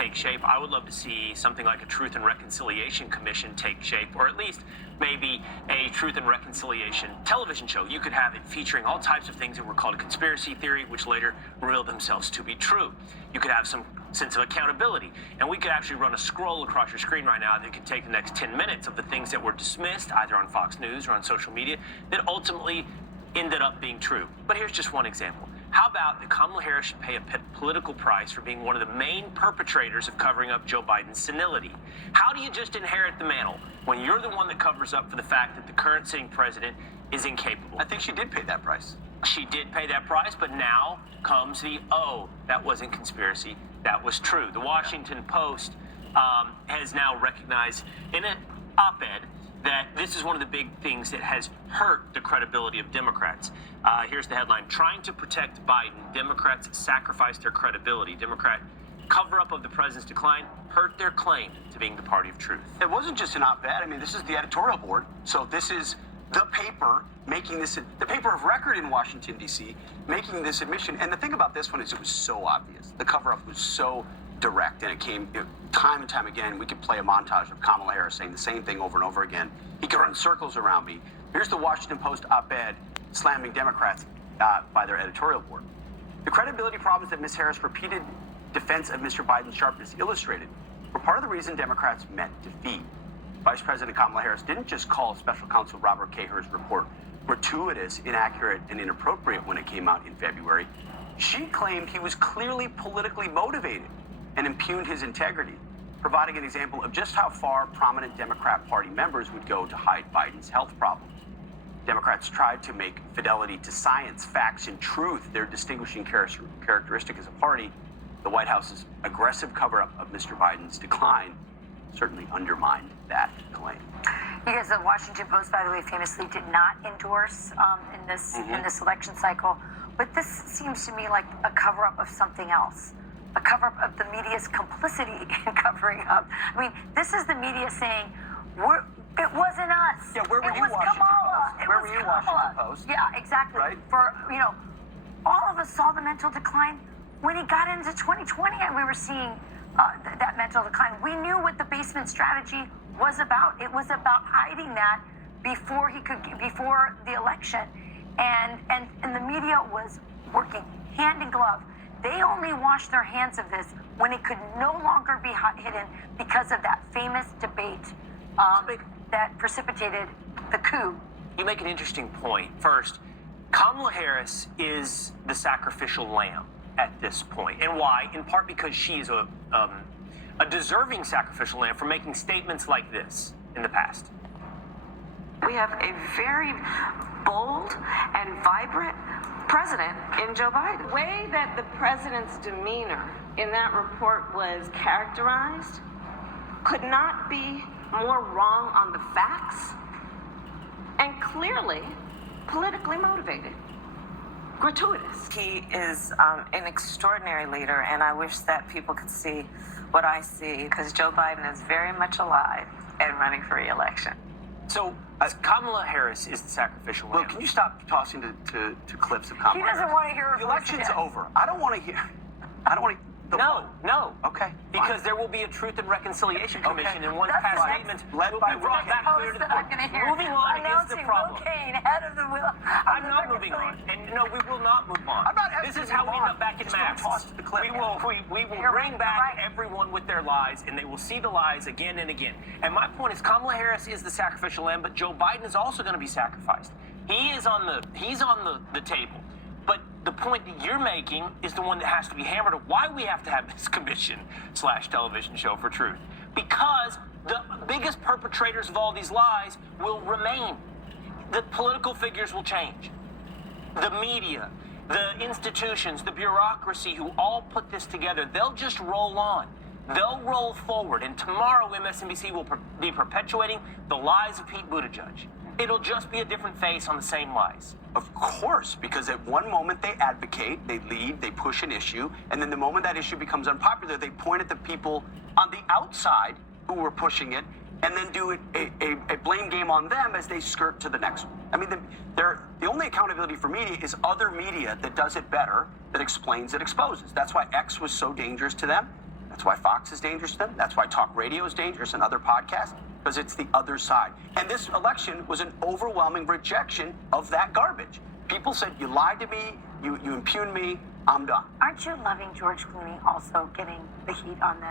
take shape. I would love to see something like a Truth and Reconciliation Commission take shape, or at least maybe a Truth and Reconciliation television show. You could have it featuring all types of things that were called conspiracy theory, which later revealed themselves to be true. You could have some sense of accountability, and we could actually run a scroll across your screen right now that could take the next 10 minutes of the things that were dismissed, either on Fox News or on social media, that ultimately ended up being true. But here's just one example. How about that Kamala Harris should pay a political price for being one of the main perpetrators of covering up Joe Biden's senility? How do you just inherit the mantle when you're the one that covers up for the fact that the current sitting president is incapable? I think she did pay that price. She did pay that price, but now comes the, oh, that wasn't conspiracy, that was true. The Washington Post has now recognized in an op-ed that this is one of the big things that has hurt the credibility of Democrats. Here's the headline: trying to protect Biden, Democrats sacrifice their credibility. Democrat cover-up of the president's decline hurt their claim to being the party of truth. It wasn't just an op-ed. I mean, this is the editorial board. So this is the paper making this, the paper of record in Washington, D.C., making this admission. And the thing about this one is it was so obvious. The cover-up was so direct, and it came time and time again. We could play a montage of Kamala Harris saying the same thing over and over again. He could run circles around me. Here's the Washington Post op-ed slamming Democrats by their editorial board. The credibility problems that Ms. Harris' repeated defense of Mr. Biden's sharpness illustrated were part of the reason Democrats met defeat. Vice President Kamala Harris didn't just call Special Counsel Robert Caher's report gratuitous, inaccurate, and inappropriate when it came out in February. She claimed he was clearly politically motivated and impugned his integrity, providing an example of just how far prominent Democrat Party members would go to hide Biden's health problems. Democrats tried to make fidelity to science, facts, and truth their distinguishing characteristic as a party. The White House's aggressive cover-up of Mr. Biden's decline certainly undermined that claim. Because the Washington Post, by the way, famously did not endorse in this election cycle. But this seems to me like a cover-up of something else. A cover-up of the media's complicity in covering up. I mean, this is the media saying, it wasn't us. Yeah, where were you, Washington Kamala. Post? Where were you, Washington Post? Yeah, exactly. Right? For, all of us saw the mental decline when he got into 2020, and we were seeing that mental decline. We knew what the basement strategy was about. It was about hiding that before the election, and the media was working hand in glove. They only washed their hands of this when it could no longer be hidden because of that famous debate that precipitated the coup. You make an interesting point. First, Kamala Harris is the sacrificial lamb at this point. And why? In part because she is a deserving sacrificial lamb for making statements like this in the past. We have a very bold and vibrant president in Joe Biden. The way that the president's demeanor in that report was characterized could not be more wrong on the facts, and clearly politically motivated. Gratuitous. He is an extraordinary leader, and I wish that people could see what I see, because Joe Biden is very much alive and running for re-election. So Kamala Harris is the sacrificial lamb. Well, can you stop tossing to clips of Kamala He doesn't Harris? want to hear The election's over. I don't want to hear. I don't want to. No. Okay. Because there will be a Truth and Reconciliation Commission, and once past statements led will by be brought back clear to the court. Moving on is the problem. Will Cain, head of the I'm not moving on, and no, we will not move on. I'm not asking This is you how to we move end on. up back in Just don't Max. toss to the clip. We will bring back everyone with their lies, and they will see the lies again and again. And my point is, Kamala Harris is the sacrificial lamb, but Joe Biden is also going to be sacrificed. He's on the table. But the point that you're making is the one that has to be hammered of why we have to have this commission/television show for truth. Because the biggest perpetrators of all these lies will remain. The political figures will change. The media, the institutions, the bureaucracy who all put this together, they'll just roll on. They'll roll forward. And tomorrow MSNBC will be perpetuating the lies of Pete Buttigieg. It'll just be a different face on the same lies. Of course, because at one moment they advocate, they lead, they push an issue, and then the moment that issue becomes unpopular, they point at the people on the outside who were pushing it, and then do a blame game on them as they skirt to the next one. I mean, the only accountability for media is other media that does it better, that explains, that exposes. That's why X was so dangerous to them. That's why Fox is dangerous to them. That's why talk radio is dangerous and other podcasts, because it's the other side. And this election was an overwhelming rejection of that garbage. People said, you lied to me, you impugned me, I'm done. Aren't you loving George Clooney also getting the heat on this?